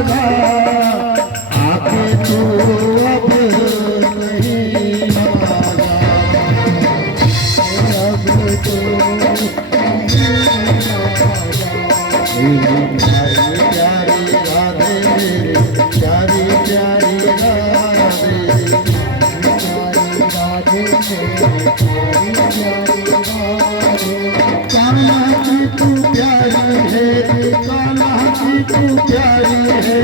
राधा आके तू अब नहीं आजा, अब तो मेरी प्यारी राधे, मेरी प्यारी प्यारी राधे, राधे कान्हा की तू प्यारी है, कान्हा की तू प्यारी है,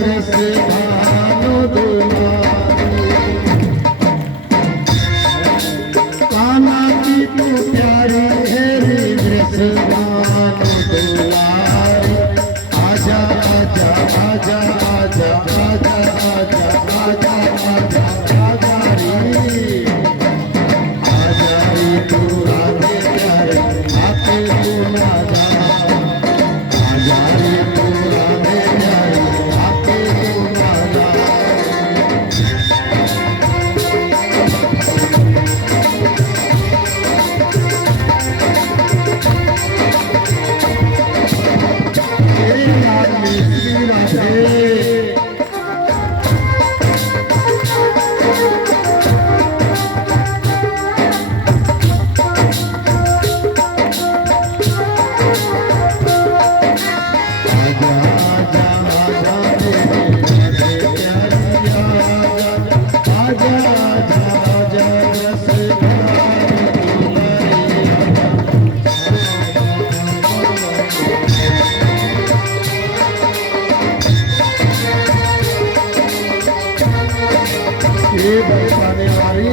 बस भानु दुलारी, कान्हा की तू प्यारी है, बस भानु दुलारी, आजा आजा आजा आजा आजा आजा आजा आजा आजा रे, आजा रे तू राधे प्यारे आके तू ना जा, आजा रे तू राधे प्यारे आके तू ना जा। ये बरसाने वाली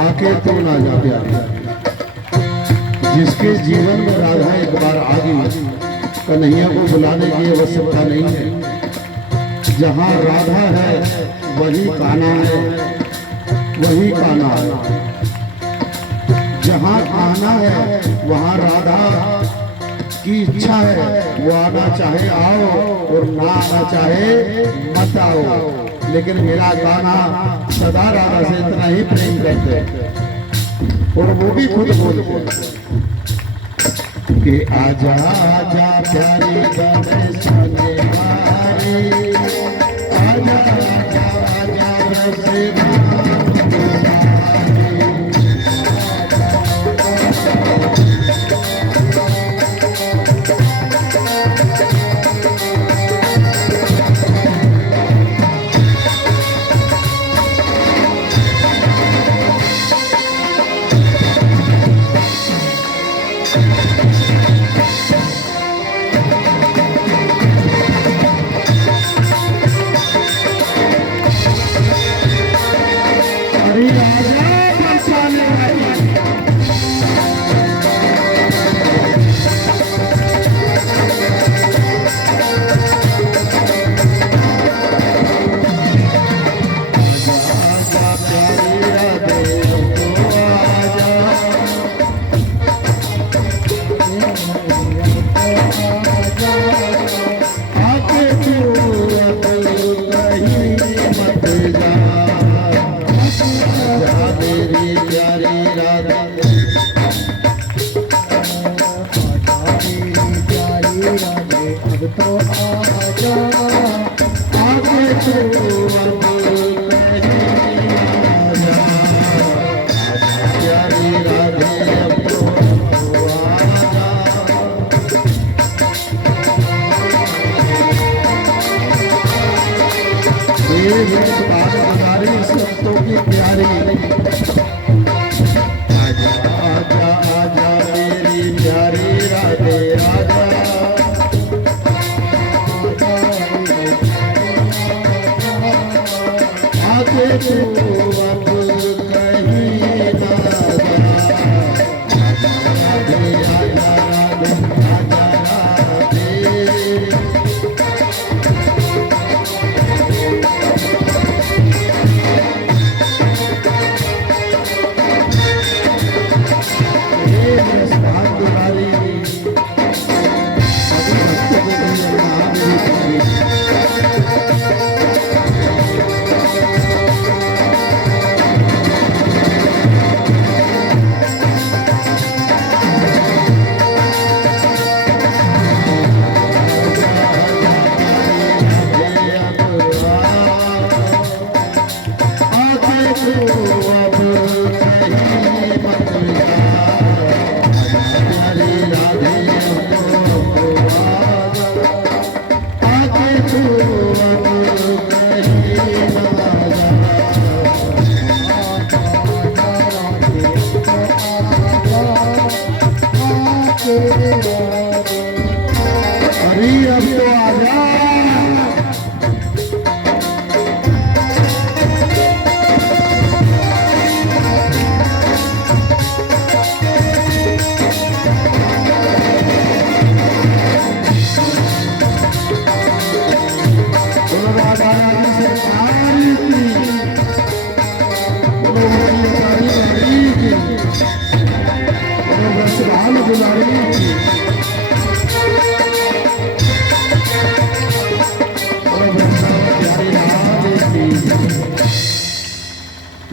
आके तू ना जा प्यारी, जिसके जीवन में राधा एक बार आ गई, कन्हैया को बुलाने की आवश्यकता नहीं है। जहाँ राधा है वही कान्हा है, वही कान्हा है। जहाँ कान्हा है वहाँ राधा की इच्छा है, वो आना चाहे आओ और ना आना चाहे मत आओ, लेकिन मेरा कान्हा सदा राधा से इतना ही प्रेम करते और वो भी खुद बोलते कि आजा आजा प्यारी गाने सुनने वाली, आजा आजा आजा रसे संतों की प्यारी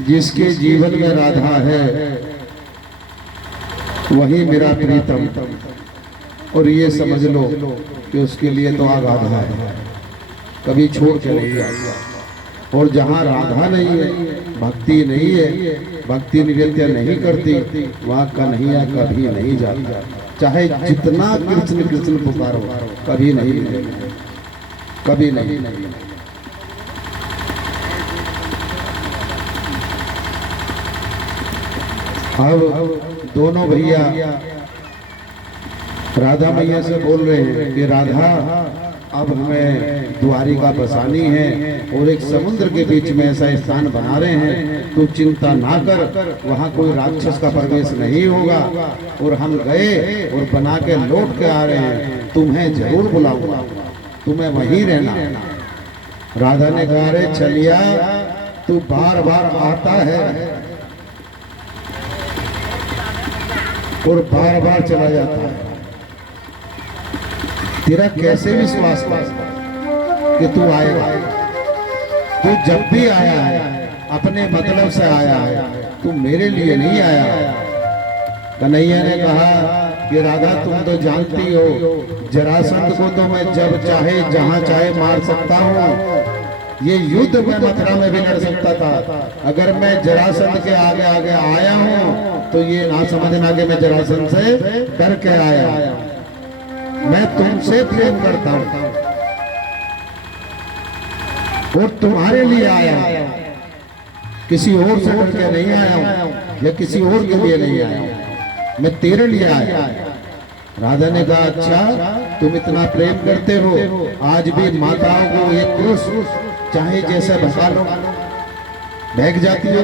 जिसके जीवन में राधा है वही मेरा प्रीतम, और ये समझ लो कि उसके लिए तो आगाधा है, कभी छोड़ के नहीं आएगा। और जहाँ राधा नहीं है, भक्ति नहीं है, भक्ति नृत्य नहीं करती, वहाँ कन्हैया कभी नहीं जाता। चाहे जितना कृष्ण कृष्ण पुकारो, कभी नहीं मिलेगा, कभी नहीं। अब दोनों भैया राधा मैया से बोल रहे हैं कि राधा अब हमें द्वारिका बसानी है और एक समुद्र के बीच में ऐसा स्थान बना रहे हैं, तू चिंता ना कर, वहाँ कोई राक्षस का प्रवेश नहीं होगा, और हम गए और बना के लौट के आ रहे हैं, तुम्हें जरूर बुलाऊंगा, तुम्हें वहीं रहना। राधा ने कहा रे चलिया, तू बार बार आता है और बार बार चला जाता है, तेरा कैसे विश्वास कि तू आएगा? तू जब भी आया है अपने मतलब से आया है, तू मेरे लिए नहीं आया। कन्हैया ने कहा कि राधा तुम तो जानती हो, जरासंध को तो मैं जब चाहे जहां चाहे मार सकता हूँ, ये युद्ध में मथुरा में भी लड़ सकता था। अगर मैं जरासंध के आगे आगे आया हूँ तो ये ना समझना कि मैं जरासंध से डर के आया, मैं तुमसे प्रेम करता हूं और तुम्हारे लिए आया, किसी और से डर के नहीं आया हूं या किसी और के लिए नहीं आया हूं, मैं तेरे लिए आया। राधा ने कहा अच्छा तुम इतना प्रेम करते हो, आज भी माताओं को एक पुरुष चाहे जैसे भगा लो बहक जाती हो।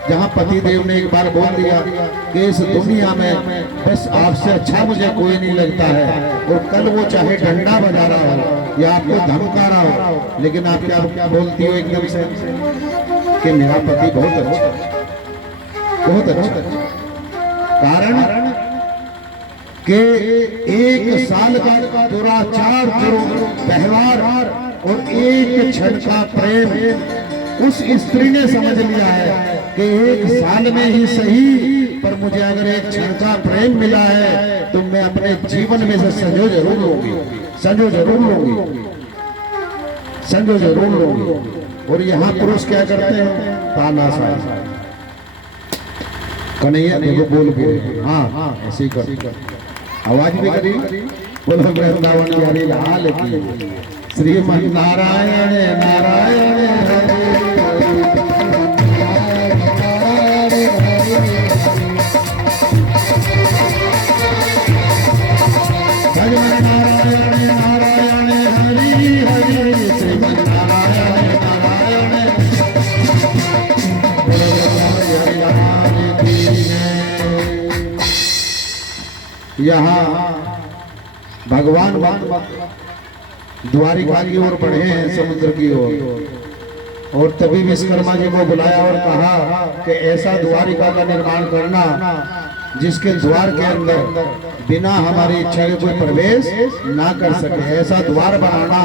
जहाँ पति देव ने एक बार बोल दिया कि इस दुनिया में बस आपसे अच्छा मुझे कोई नहीं लगता है, और कल वो चाहे डंडा बजा रहा हो या आपको धमका रहा हो, लेकिन आप क्या बोलती हो एकदम से कि मेरा पति बहुत अच्छा, बहुत अच्छा। कारण कि एक साल का दुराचार व्यवहार और एक क्षण का प्रेम उस स्त्री ने समझ लिया है कि एक साल में ही सही, पर मुझे अगर एक क्षण का प्रेम मिला है तो मैं अपने जीवन में से संजो जरूर लूंगी, संजो जरूर लूंगी, संजो जरूर लूंगी। और यहाँ पुरुष क्या करते हैं? तानाशाही। कन्हैया देखो बोल के हाँ ऐसे ही कर, आवाज भी करी, बोलो वृंदावन की हरी लाल की, श्रीमन नारायण नारायण नारायण नारायण हरि हरि, श्रीमन नारायण नारायण यहाँ भगवान द्वारिका की ओर बढ़े हैं, समुद्र की ओर, और तभी विश्वकर्मा जी को बुलाया और कहा कि ऐसा द्वारिका का निर्माण करना जिसके द्वार के अंदर बिना हमारी इच्छा के कोई प्रवेश ना कर सके, ऐसा द्वार बनाना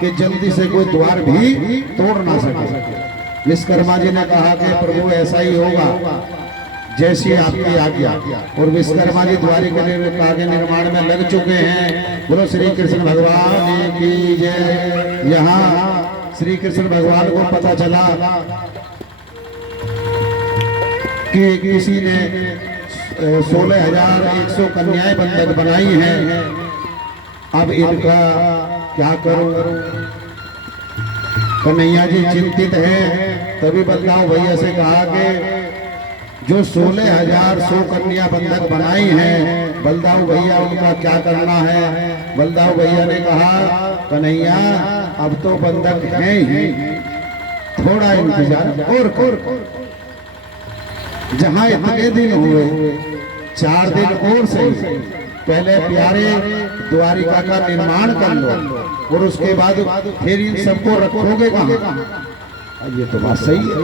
कि जल्दी से कोई द्वार भी तोड़ ना सके। विश्वकर्मा जी ने कहा कि प्रभु ऐसा ही होगा जैसी आपकी आज्ञा, और विश्वकर्मा जी द्वारिका के निर्माण में लग चुके हैं। बोलो श्री कृष्ण भगवान की जय। यहाँ श्री कृष्ण भगवान को पता चला कि किसी ने 16,100 कन्याएं बंधक बनाई हैं, अब इनका क्या करूं? कन्हैया जी चिंतित हैं। तभी बलदाऊ भैया से कहा कि जो 16,100 कन्या बंधक बनाई हैं, बलदाऊ भैया उनका क्या करना है? बलदाऊ भैया ने कहा कन्हैया अब तो बंधक हैं ही, थोड़ा इंतजार और कर, जहाँ इतने दिन हुए 4 दिन और सही, पहले प्यारे द्वारिका का निर्माण कर लो और उसके बाद फिर इन सबको रखोगे कहाँ? ये तो बात सही है,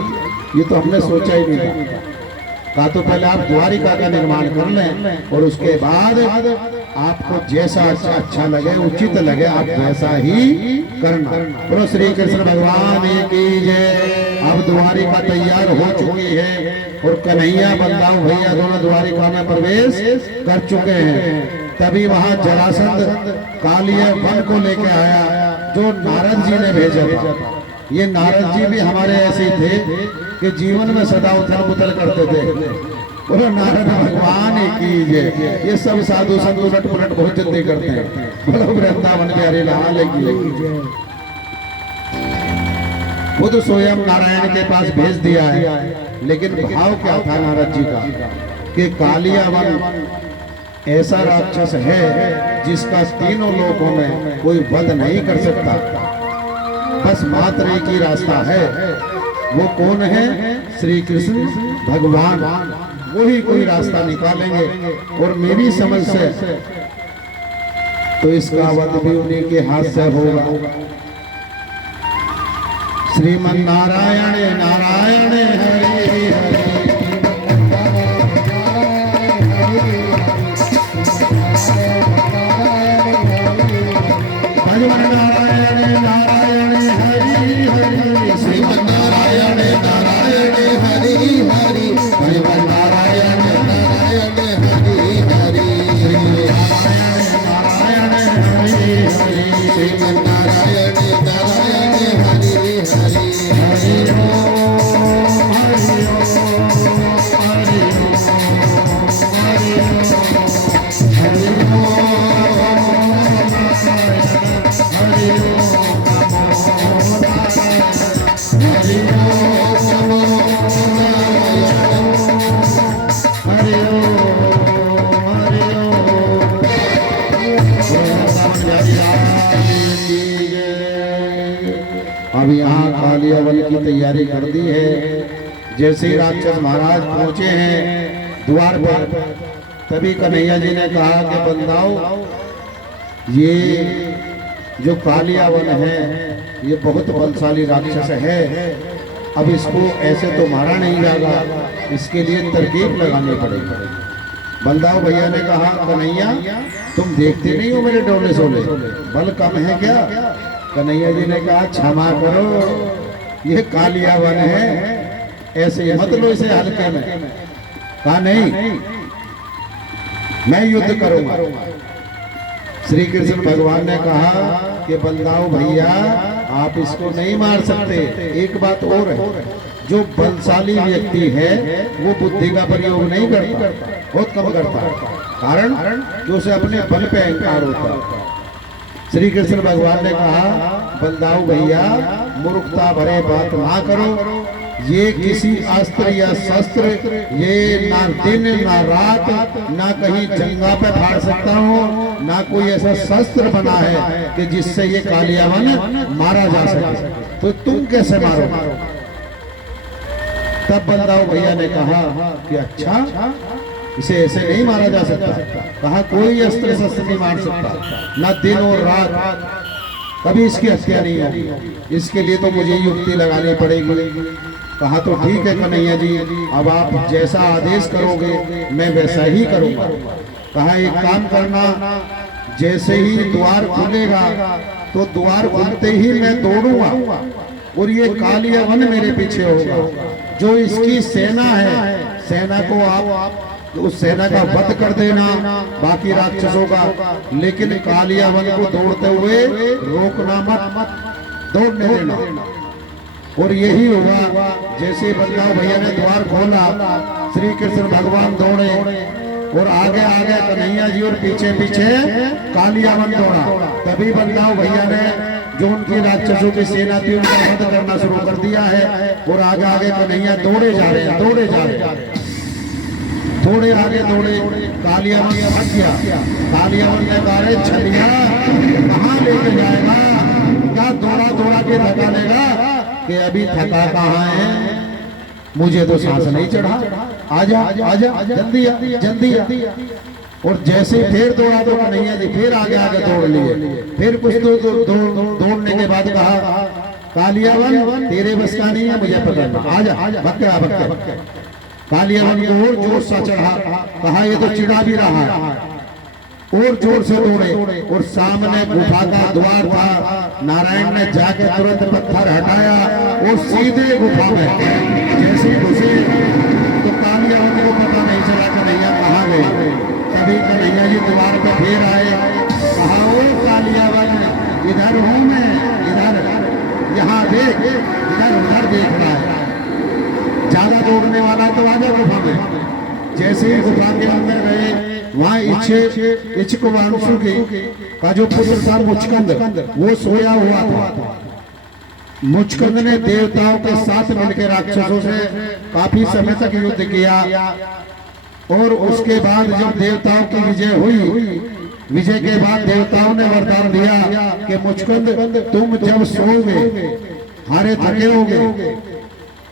ये तो हमने सोचा ही नहीं था। कहा तो पहले आप द्वारिका का निर्माण कर लें और उसके बाद आपको जैसा अच्छा लगे, उचित लगे, आप वैसा ही करना। बोलो श्री कृष्ण भगवान की जय। अब द्वारिका तैयार हो चुकी है और कन्हैया बलदाऊ भैया दोनों द्वारिका में प्रवेश कर चुके हैं। तभी वहां जरासंध कालिया वन को लेके आया जो नारद जी ने भेजा था। ये नारद जी भी हमारे ऐसे ही थे कि जीवन में सदा उथल पुथल करते थे। बोलो नारद भगवान की जय। ये सब साधु संत उलट पुलट बहुत जल्दी करते हैं। बोलो वृंदावन बिहारी लाल की जय। खुद स्वयं नारायण के पास भेज दिया है, लेकिन भाव क्या था नारद जी का कि कालिया वन ऐसा राक्षस है जिसका तीनों लोकों में कोई वध नहीं कर सकता। बस मात्र एक ही रास्ता है, वो कौन है? श्री कृष्ण भगवान। वही कोई रास्ता निकालेंगे और मेरी समझ से तो इसका वध भी उन्हीं के हाथ से होगा। श्रीमन नारायण नारायण हरे हरे नारायण नारायण हरि हरि श्रीमन नारायण नारायण हरि हरि श्रीमन नारायण नारायण हरि हरि नारायण हरि हरि श्रीमन नारायण नारायण हरि हरि हरि ओम हरि ओम हरि ओम हरि अब यहाँ कालिया वन की तैयारी कर दी है। जैसे ही राक्षस महाराज पहुंचे हैं द्वार पर, तभी कन्हैया जी ने कहा कि बंदाओ, ये जो कालिया वन है ये बहुत बलशाली राक्षस है। अब इसको ऐसे तो मारा नहीं जाएगा, इसके लिए तरकीब लगानी पड़ेगी। बलदाऊ भैया ने कहा कन्हैया तुम देखते नहीं हो मेरे डोले सोले, बल कम है क्या? कन्हैया जी ने कहा क्षमा करो, ये कालिया वन है, ऐसे मत लो इसे हल्के में। कहा नहीं, मैं युद्ध करूंगा। श्री कृष्ण भगवान ने कहा कि बलदाऊ भैया आप इसको नहीं मार सकते। एक बात और है, जो बलशाली व्यक्ति है वो बुद्धि का प्रयोग नहीं करता, बहुत कम करता। कारण जो उसे अपने बल पे अहंकार होता है। श्री कृष्ण भगवान ने कहा बलदाऊ भैया मूर्खता भरे बात ना करो, ये किसी अस्त्र या शस्त्र, ये ना दिन ना रात ना कहीं जंगा पे फाड़ सकता हूँ, ना कोई ऐसा शस्त्र बना है कि जिससे ये कालिया वन मारा जा सके। तो तुम कैसे मारो? तब बलदाऊ भैया ने कहा कि अच्छा, इसे ऐसे नहीं मारा जा सकता। कहा कोई अस्त्र शस्त्र नहीं मार सकता, ना दिन और रात, कभी इसकी हत्या नहीं होगी। इसके लिए तो मुझे युक्ति लगानी पड़ेगी। कहा तो ठीक है कन्हैया जी, अब आप जैसा आदेश करोगे मैं वैसा ही करूंगा। कहा एक काम करना, जैसे ही द्वार खुलेगा तो द्वार खुलते ही मैं दौड़ूंगा और ये कालिया वन मेरे पीछे होगा। जो इसकी सेना है, सेना को आप उस सेना का वध कर देना, बाकी राक्षसों का, लेकिन कालिया वन को दौड़ते हुए रोकना मत, दौड़ने देना। और यही हुआ। जैसे बलदाऊ भैया ने द्वार खोला, श्री कृष्ण भगवान दौड़े और आगे आगे कन्हैया जी और पीछे पीछे कालिया वन दौड़ा। तभी बलदाऊ भैया ने जो उनकी राक्षसों की सेना थी उनका वध करना शुरू कर दिया है और आगे आगे कन्हैया दौड़े जा रहे हैं, दौड़े जा रहे हैं। थोड़े आगे दौड़े, कालिया वन फंस गया। कालिया वन ने कहा छलिया कहाँ लेके जाएगा, क्या दौड़ा दौड़ा के थका लेगा? कि अभी थका कहाँ है, मुझे तो सांस नहीं चढ़ा, आजा आजा जल्दी जल्दी। और जैसे फिर दौड़ा तो कन्हैया जी फिर आगे आगे दौड़ लिए। फिर कुछ दौड़ने के बाद कहा कालिया वन तेरे बस का नहीं है, मुझे पकड़ना, आजा भक्का भक्का। कालियावन को और जोर सा चढ़ा, कहा ये तो चिढ़ा भी रहा है, और जोर से दौड़े और सामने गुफा का द्वार था। नारायण ने जाके तुरंत पत्थर हटाया और सीधे गुफा में जैसे घुसे तो कालियावन को पता नहीं चला कन्हैया कहाँ गए। तभी कन्हैया जी द्वार पे फिर आए, कहा ओ कालियावन इधर हूँ मैं, इधर यहाँ देख, इधर उधर देख रहा है, ज्यादा दौड़ने वाला तो आजा गुफा में। जैसे ही गुफा के अंदर गए वहाँ इच्छुवांशु का जो पुत्र था मुचकंद, वो सोया हुआ था। मुचकंद ने देवताओं के साथ मिलकर राक्षसों से काफी समय तक युद्ध किया और उसके बाद जब देवताओं की विजय हुई, विजय के बाद देवताओं ने वरदान दिया कि मुचकंद तुम जब सोओगे, हारे थके होगे,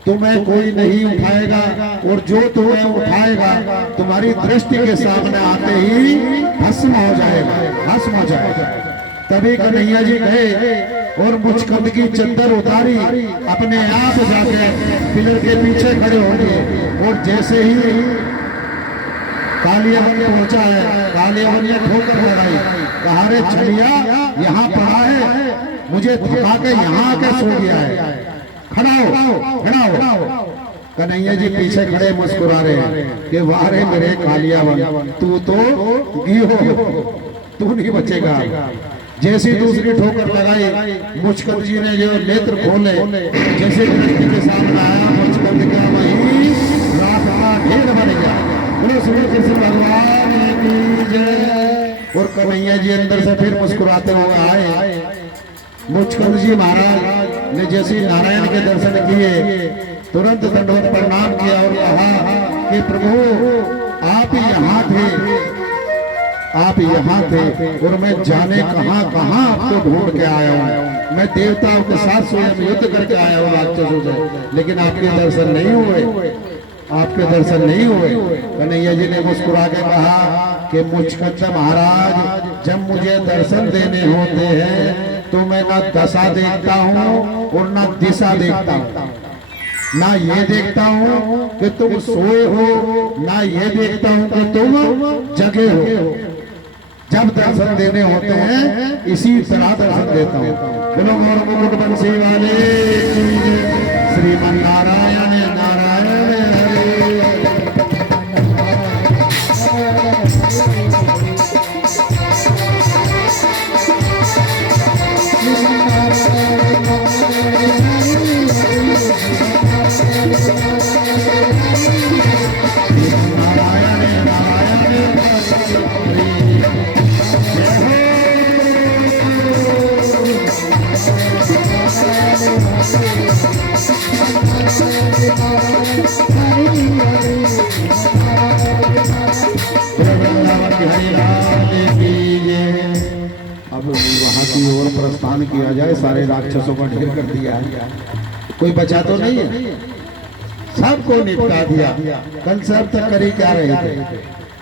तुम्हें कोई नहीं उठाएगा और जो तुम्हें उठाएगा तुम्हारी दृष्टि के सामने आते ही भस्म हो जाएगा, भस्म हो जाएगा। तभी कन्हैया जी गए और मुचकंद की चद्दर उतारी, अपने आप जाके पिलर के पीछे खड़े हो गए और जैसे ही कालियावन पहुंचा है, कालियावन ने ठोकर लगाई, कहा रे छलिया यहाँ पड़ा है, मुझे थका के यहाँ आके सो गया है, खड़ा हो, खड़ा हो। कन्हैया जी पीछे खड़े मुस्कुरा रहे हैं कि वाह रे मेरे कालियावन, तू तो गियो, तू नहीं बचेगा। जैसी दूसरी ठोकर लगाई, मुचकंद जी ने जो नेत्र खोले, जैसे दृष्टि के सामने आया मुचकंद क्या वही रात का ढेर बन गया। बोलो श्री कृष्ण भगवान की जय। और कन्हैया जी अंदर से फिर मुस्कुराते हुए आए। मुचकंद जी महाराज ने जैसे नारायण के दर्शन किए, तुरंत दंडवत प्रणाम किया और कहा कि प्रभु आप यहाँ थे, आप यहाँ थे और मैं जाने कहाँ कहाँ आपको ढूंढ के आया हूँ। मैं देवताओं के साथ स्वयं युद्ध करके आया हूँ राक्षसों से, लेकिन आपके दर्शन नहीं हुए, आपके दर्शन नहीं हुए। कन्हैया जी ने मुस्कुरा के कहा कि मुचकंद महाराज जब मुझे दर्शन देने होते हैं तो मैं ना दशा देखता हूँ और ना दिशा देखता हूँ, ना ये देखता हूँ कि तुम सोए हो, ना ये देखता हूँ कि तुम जगे हो। जब दर्शन देने होते हैं इसी तरह दर्शन देता हूँ। बोलो गौर मुकुट बंसी वाले श्रीमन नारायण नारायण अब वहां की ओर प्रस्थान किया जाए। सारे राक्षसों का ढेर कर दिया है, कोई बचा तो नहीं है, सबको निपटा दिया। कल से अब तक करी क्या रहे थे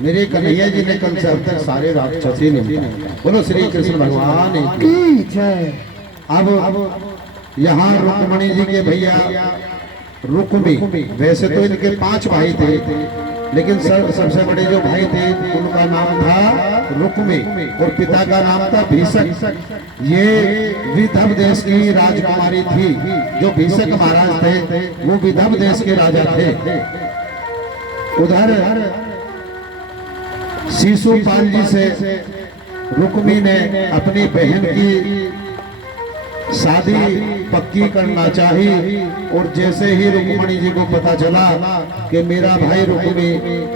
मेरे कन्हैया जी ने, कल से अब तक सारे राक्षस ही निपटा। बोलो श्री कृष्ण भगवान की जय। अब यहाँ रुक्मणी जी के भैया रुक्मी, वैसे तो इनके 5 भाई थे, लेकिन सबसे बड़े जो भाई थे उनका नाम था रुक्मी और पिता का नाम था भीषक। ये विदर्भ देश की राजकुमारी थी। जो भीषक महाराज थे वो विदर्भ देश के राजा थे। उधर शिशुपाल जी से रुक्मी ने अपनी बहन की शादी पक्की करना चाहिए और जैसे ही रुक्मणी जी को पता चला कि मेरा भाई रुक्मी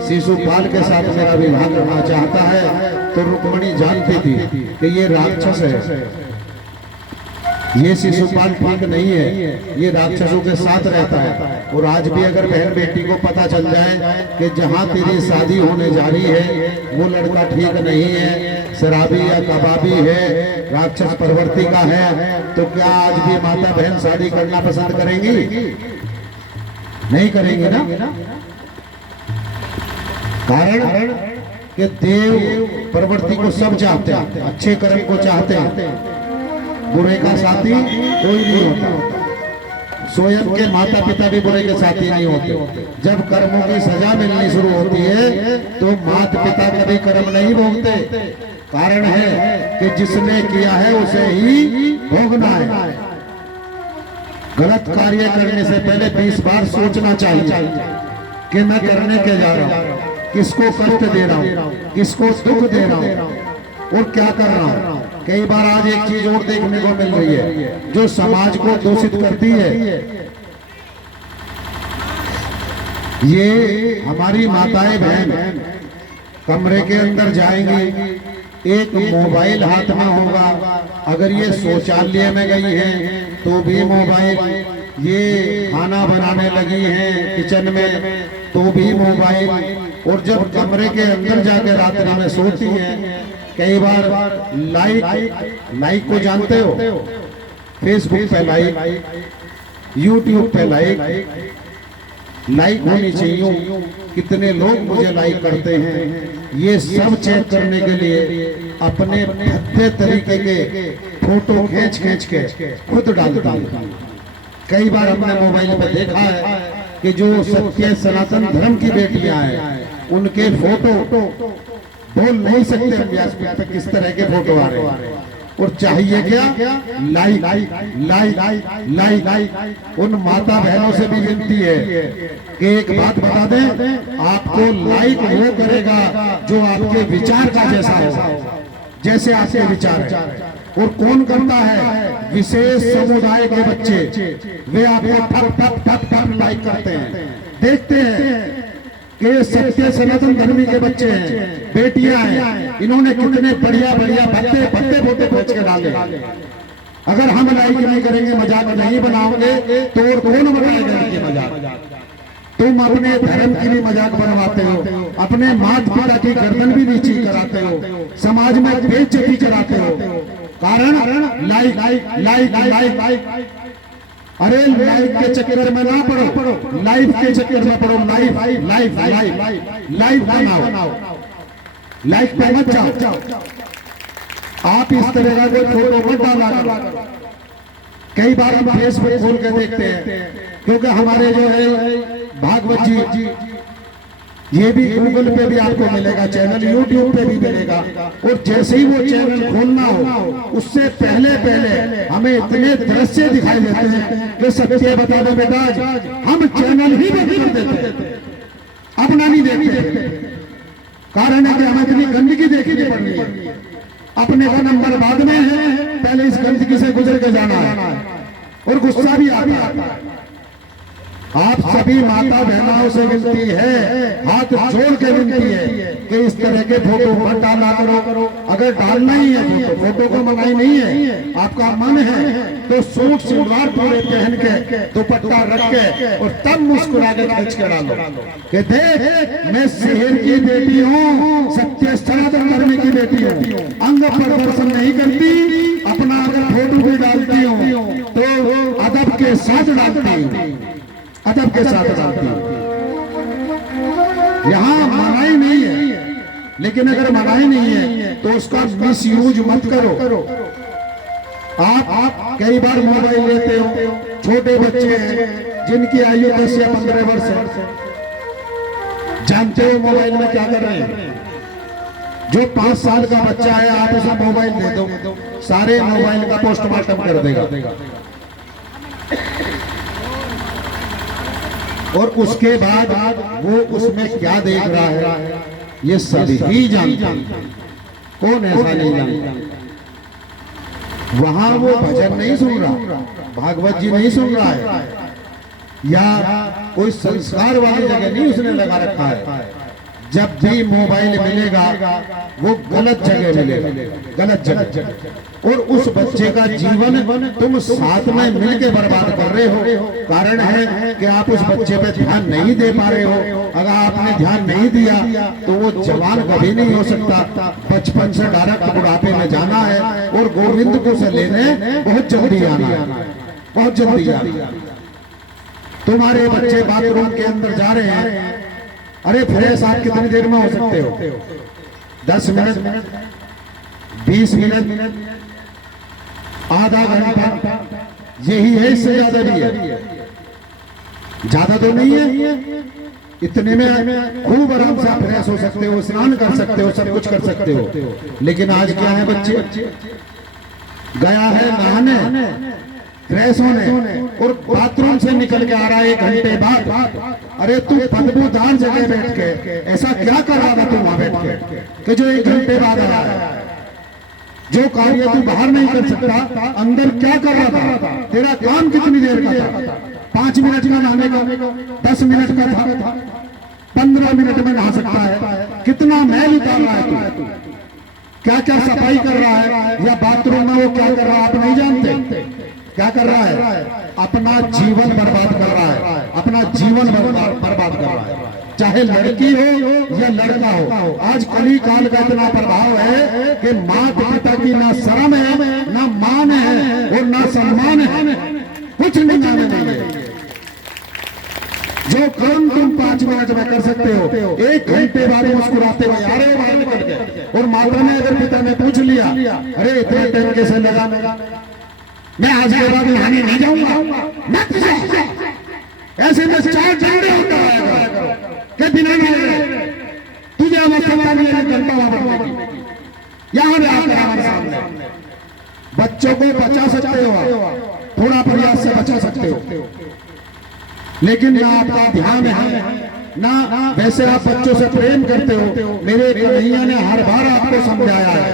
शिशुपाल के साथ मेरा विवाह करना चाहता है, तो रुक्मणी जानती थी कि ये राक्षस है, ये शिशुपाल ठीक नहीं है, ये राक्षसों के साथ रहता है। और आज भी अगर बहन बेटी को पता चल जाए कि जहाँ तेरी शादी होने जा रही है वो लड़का ठीक नहीं है, शराबी या कबाबी है, राक्षस प्रवृत्ति का है, तो क्या आज भी माता बहन शादी करना पसंद करेंगी? नहीं करेंगे ना। कारण कि देव प्रवृत्ति को सब चाहते हैं, अच्छे कर्म को चाहते हैं, बुरे का साथी कोई नहीं होता। स्वयं के माता पिता भी बुरे के साथी नहीं होते। जब कर्मों की सजा मिलनी शुरू होती है तो माता पिता कभी कर्म नहीं भोगते। कारण है कि जिसने किया है उसे ही भोगना है। गलत कार्य करने से पहले 20 बार सोचना चाहिए कि मैं करने के जा रहा हूँ, किसको कष्ट दे रहा हूँ, किसको दुख दे रहा हूँ और क्या कर रहा हूँ। कई बार आज एक चीज और देखने को मिल रही है जो समाज को दूषित करती है। ये हमारी माताएं बहन कमरे के अंदर जाएंगी, एक मोबाइल हाथ में होगा। अगर ये शौचालय में गई है तो भी मोबाइल, ये खाना बनाने लगी है किचन में तो भी मोबाइल, और जब कमरे के अंदर जाकर रात्रि में सोती है कई बार लाइक को जानते हो, फेसबुक पे लाइक, यूट्यूब पे लाइक होनी चाहिए, कितने लोग मुझे लाइक करते हैं, ये सब चेक करने के लिए अपने भद्दे तरीके के फोटो खींच के खुद डालता है। कई बार हमने मोबाइल पर देखा है कि जो सत्य सनातन धर्म की बेटियां हैं उनके फोटो बोल नहीं सकते हम व्यासपीठ पे किस तरह के फोटो आ रहे हैं, और चाहिए क्या, लाइक लाइक लाइक लाइक। उन माता बहनों से भी विनती है कि एक बात बता दें, आपको लाइक वो करेगा जो आपके विचार का जैसा हो, जैसे आपके विचार है। और कौन करता है, विशेष समुदाय के बच्चे, वे आपको ठप ठप ठप ठप लाइक करते हैं। देखते हैं कि सत्य सनातन धर्मी के बच्चे हैं, बेटियां हैं, इन्होंने कितने बढ़िया बढ़िया भद्दे भद्दे फोटो खींच के डाले। अगर हम लाइक नहीं करेंगे, मजाक नहीं बनाओगे तो और कौन बनाएगा इनके मजाक। तुम अपने धर्म की भी मजाक बनवाते हो, अपने माता पिता की गर्दन भी नीची कराते हो, समाज में बेइज्जती कराते हो। कारण लाइक लाइक लाइक लाइक। अरे लाइफ के चक्कर में ना पड़ो, लाइफ के चक्कर में पड़ो। लाइफ लाइफ लाइफ लाइफ बनाओ, लाइफ पे मत जाओ। आप इस तरह का कोई फोटो मत डाला करो। कई बार हम फेसबुक खोल के देखते हैं, क्योंकि हमारे जो है भागवत जी, ये भी गूगल पे भी आपको मिलेगा चैनल, यूट्यूब पे भी मिलेगा। और जैसे ही वो चैनल खोलना हो उससे पहले पहले हमें इतने दृश्य दिखाई देते हैं कि सत्य बता दो बेटा, हम चैनल ही बंद कर देते हैं, अपना नहीं देखते। कारण है कि हमें इतनी गंदगी देखनी पड़ रही है। अपने का नंबर बाद में है, पहले इस गंदगी से गुजर के जाना है, और गुस्सा भी आता है। आप सभी माता बहनों से विनती है, हाथ जोड़ के विनती है कि इस तरह के फोटो मत डाला करो। अगर डालना ही है फोटो को मनाही नहीं है, आपका मन है तो सूट सलवार पूरे पहन के दुपट्टा रख के और तब मुस्कुरा के खींच के डालो कि देख मैं शहर की बेटी हूँ, सत्य सनातन धर्म की बेटी हूँ। अंग प्रदर्शन नहीं करती, अपना अगर फोटो भी डालती हूँ तो अदब के साथ डालती हूँ, अदब के साथ डालती हूँ। यहाँ मनाही नहीं है, लेकिन अगर मनाही नहीं है तो उसका मिसयूज मत करो। आप कई बार मोबाइल लेते हो, छोटे बच्चे हैं जिनकी आयु 10 या 15 वर्ष है, जानते हो मोबाइल में क्या कर रहे हैं। जो 5 साल का बच्चा है आप उसे मोबाइल दे दो, सारे मोबाइल का पोस्टमार्टम कर देगा, और उसके बाद वो उसमें क्या देख रहा है ये सभी जानते हैं। कौन ऐसा नहीं जानता। वहां वो भजन नहीं सुन रहा, भागवत जी नहीं सुन रहा है, या कोई संस्कार वाली जगह नहीं उसने लगा रखा है। जब भी मोबाइल मिलेगा वो गलत जगह मिलेगा, गलत जगह, और उस बच्चे का जीवन तुम साथ में मिलकर बर्बाद कर रहे हो। कारण है कि आप उस बच्चे पे ध्यान नहीं दे पा रहे हो। अगर आपने ध्यान नहीं दिया तो वो जवान कभी नहीं हो सकता। बचपन से डायरेक्ट बुढ़ापे में जाना है, और गोविंद को से लेने बहुत जल्दी आना है, बहुत जल्दी आना। तुम्हारे बच्चे बाथरूम के अंदर जा रहे हैं, अरे फ्रेश आप कितनी देर में हो सकते हो? 10 मिनट, 20 मिनट, आधा घंटा, यही है, इससे ज्यादा नहीं है। ज्यादा तो नहीं है, इतने में खूब आराम से आप फ्रेश हो सकते हो, स्नान कर सकते हो, सब कुछ कर सकते हो। लेकिन आज क्या है, बच्चे गया है नहाने, फ्रेश होने, और बाथरूम से निकल के आ रहा है 1 घंटे बाद। अरे तू बदबूदार जगह बैठ के ऐसा क्या कर रहा था तू वहां बैठ के कि जो 1 घंटे बाद आया है? जो कार्य तू बाहर नहीं कर सकता, अंदर क्या कर रहा था? तेरा काम कितनी देर का था? 5 मिनट का नहाने का, 10 मिनट का था, 15 मिनट में नहा सकता है। कितना मैल उतार रहा है तू, क्या क्या सफाई कर रहा है, या बाथरूम में वो क्या कर रहा है आप नहीं जानते? क्या कर रहा है? अपना जीवन बर्बाद कर रहा है, अपना जीवन बर्बाद कर रहा है। चाहे लड़की हो या लड़का हो, आज कली काल का इतना प्रभाव है कि माता पिता की ना शर्म है, ना मान है, और ना सम्मान है, कुछ नहीं है। जो काम तुम 5 मिनट में कर सकते हो, 1 घंटे बाद मुस्कुराते हुए आ रहे हो बाहर निकल के, और माता ने अगर पिता ने पूछ लिया, अरे इतने टाइम कैसे लगा, मैं आज के बाद नहाने नहीं जाऊंगा, मत जा, ऐसे में 4 झंडे होता है कि बिना नहाए तुझे अवस्था नहीं है जनता यहाँ पे आकर हमारे सामने। बच्चों को बचा सकते हो, थोड़ा प्रयास से बचा सकते हो, लेकिन ना आपका ध्यान है, ना वैसे आप बच्चों से प्रेम करते हो। मेरे कन्हैया ने हर बार आपको समझाया है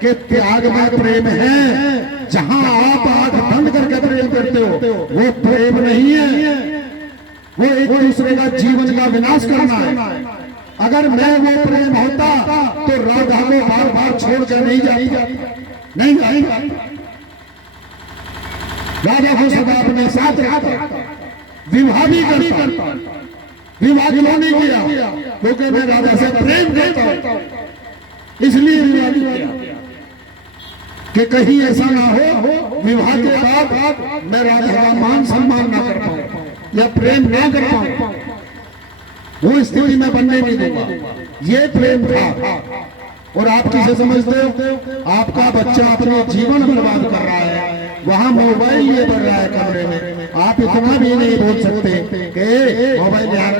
कि त्याग में प्रेम है। जहां आप आंख बंद करके प्रेम करते हो वो प्रेम नहीं है, वो एक दूसरे का जीवन का विनाश करना है। अगर मैं वो प्रेम होता तो राधा को बार बार छोड़ कर नहीं जाता, राधा को सदा अपने साथ रखता, विवाह भी करता। विवाह क्यों नहीं किया? क्योंकि मैं राधा से प्रेम करता हूं, इसलिए विवाह नहीं किया कि कहीं ऐसा ना हो विवाह के बाद मैं राधा का मान सम्मान ना कर पाऊं या प्रेम ना कर पाऊं, वो स्थिति में बनने नहीं दूंगा। ये प्रेम था। और आप किसे समझते हो? आपका बच्चा अपने जीवन बर्बाद कर रहा है, वहां मोबाइल ये बढ़ रहा है कमरे में, आप इतना भी नहीं बोल सकते कि मोबाइल यार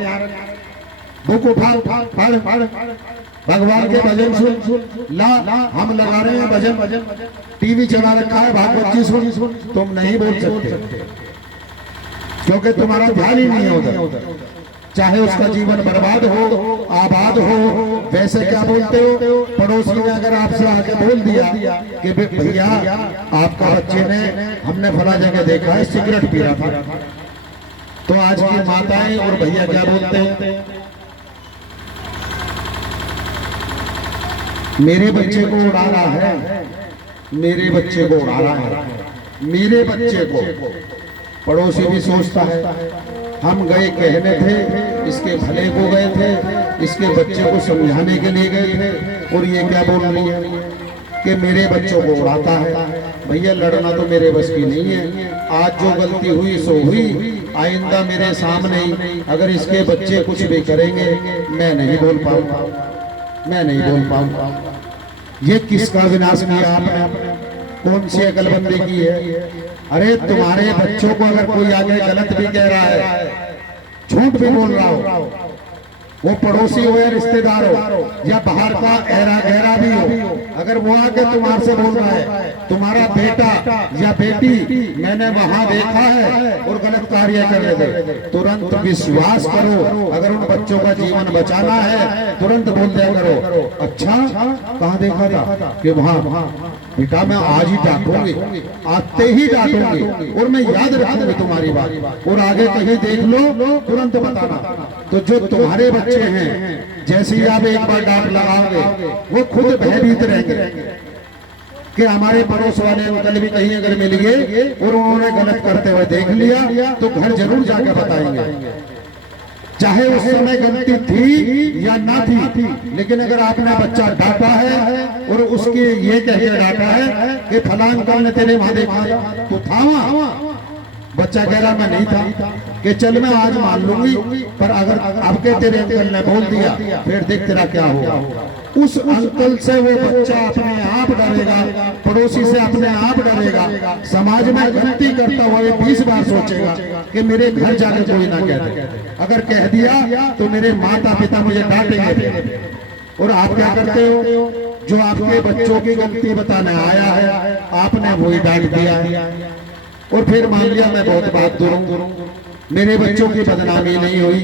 बुक उठा, भगवान के भजन सुन ला, हम लगा रहे हैं भजन, टीवी चला रखा है भागवत जी सुन, तुम नहीं बोल सकते क्योंकि तुम्हारा ध्यान ही नहीं है उधर। चाहे उसका जीवन बर्बाद हो आबाद हो, वैसे क्या बोलते हो? पड़ोसी ने अगर आपसे आके बोल दिया कि भैया आपका बच्चे ने हमने फला जगह देखा है सिगरेट पी रहा था, तो आज की माताएं और भैया क्या बोलते हैं? मेरे बच्चे को उड़ा रहा है, मेरे बच्चे को उड़ा रहा है, मेरे बच्चे को। पड़ोसी भी सोचता है हम गए कहने थे, इसके भले को गए थे, इसके बच्चे को समझाने के लिए गए थे, और ये क्या बोल रही है कि मेरे बच्चों को उड़ाता है। भैया लड़ना तो मेरे बस की नहीं है, आज जो गलती हुई सो हुई, आइंदा मेरे सामने ही अगर इसके बच्चे कुछ भी करेंगे मैं नहीं बोल पाऊंगा, मैं नहीं बोल पाऊंगा। ये किसका विनाश किया आपने? कौन सी अकलबंदी की है? अरे तुम्हारे बच्चों को अगर कोई आगे गलत भी कह रहा है, झूठ भी बोल रहा हो, वो पड़ोसी हो या रिश्तेदार हो या बाहर का गहरा गहरा भी हो, अगर वो आके तुम्हारे से बोल रहा है तुम्हारा बेटा या बेटी मैंने वहां देखा है और गलत कार्य कर रहे थे, तुरंत विश्वास करो। अगर उन बच्चों का जीवन बचाना है तुरंत बोल दिया करो, अच्छा कहाँ देखा था? कि वहां बेटा मैं आज ही डांटूंगी, आते ही डांटूंगी, और मैं याद रखूंगी तुम्हारी बात, और आगे कहीं देख लो तुरंत बताना। तो जो तुम्हारे बच्चे हैं जैसे ही आप एक बार डांट लगाओगे वो खुद भयभीत रहेंगे कि हमारे पड़ोस वाले अंकल भी कहीं अगर मिल गए और उन्होंने गलत करते हुए देख लिया तो घर जरूर जाकर बताएंगे, चाहे उस समय गलती थी या ना थी। लेकिन अगर आपने बच्चा डांटा है और उसके ये कह के डांटा है कि फलां अंकल ने तेरे वहां देखा तो था वहां, बच्चा कह रहा मैं नहीं था, कि चल मैं आज मान लूंगी, पर अगर अब के तेरे अंकल ने बोल दिया फिर देख तेरा क्या होगा। उस अंकल से वो बच्चा अपने आप डरेगा, पड़ोसी से अपने आप डरेगा, समाज में गलती करता हुआ 20 बार सोचेगा कि मेरे घर जाकर कोई ना कह दे। अगर कह दिया तो मेरे माता पिता मुझे डांटेंगे। और आप क्या करते हो? जो आपके बच्चों की गलती बताने आया है आपने वही डांट दिया है। और फिर मान लिया मैं बहुत बहादुर हूं, मेरे बच्चों की बदनामी नहीं हुई,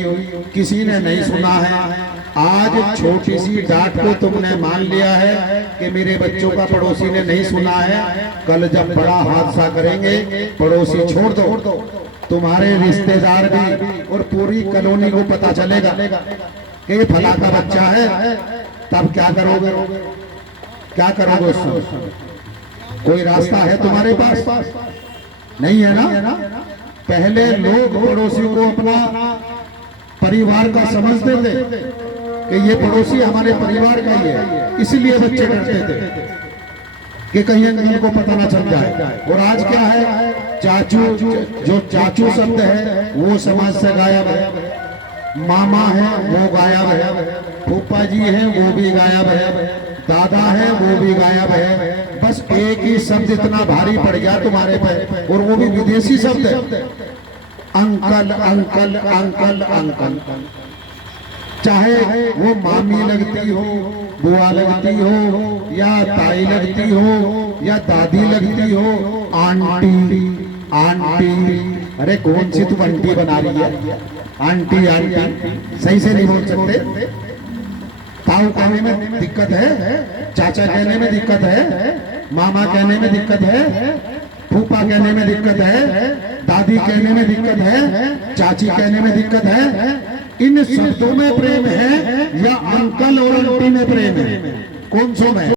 किसी ने नहीं सुना है। आज छोटी सी डांट को तुमने मान लिया है कि मेरे बच्चों का पड़ोसी ने नहीं सुना है। कल जब बड़ा हादसा करेंगे पड़ोसी छोड़ दो, तुम्हारे रिश्तेदार भी और पूरी कॉलोनी को पता चलेगा कि ये फला का बच्चा है। तब क्या करोगे? क्या करोगे? उसको कोई रास्ता है तुम्हारे पास? नहीं है ना। पहले लोग पड़ोसी को अपना परिवार का समझते थे कि ये पड़ोसी हमारे परिवार का ही है, इसलिए बच्चे डरते थे कि कहीं इनको पता ना चल जाए। और आज क्या है? चाचू, जो चाचू शब्द है वो समाज से गायब है, मामा है वो गायब है, फूफा जी है वो भी गायब है, दादा है वो भी गायब है। बस एक ही शब्द इतना भारी पड़ गया तुम्हारे पे, और वो भी विदेशी शब्द है, अंकल अंकल अंकल अंकल। चाहे वो मामी लगती हो, बुआ लगती हो, या ताई लगती हो, या दादी लगती हो, आंटी आंटी। अरे कौन सी तुम आंटी बना रही है? आंटी आंटी सही से नहीं बोल सकते। ताऊ कहने में दिक्कत है, चाचा कहने में दिक्कत है, मामा कहने में दिक्कत है, फूफा कहने में दिक्कत है, दादी कहने में दिक्कत है, चाची कहने में दिक्कत है। इन शब्दों में प्रेम है या अंकल और आंटी में प्रेम है? कौन सो में?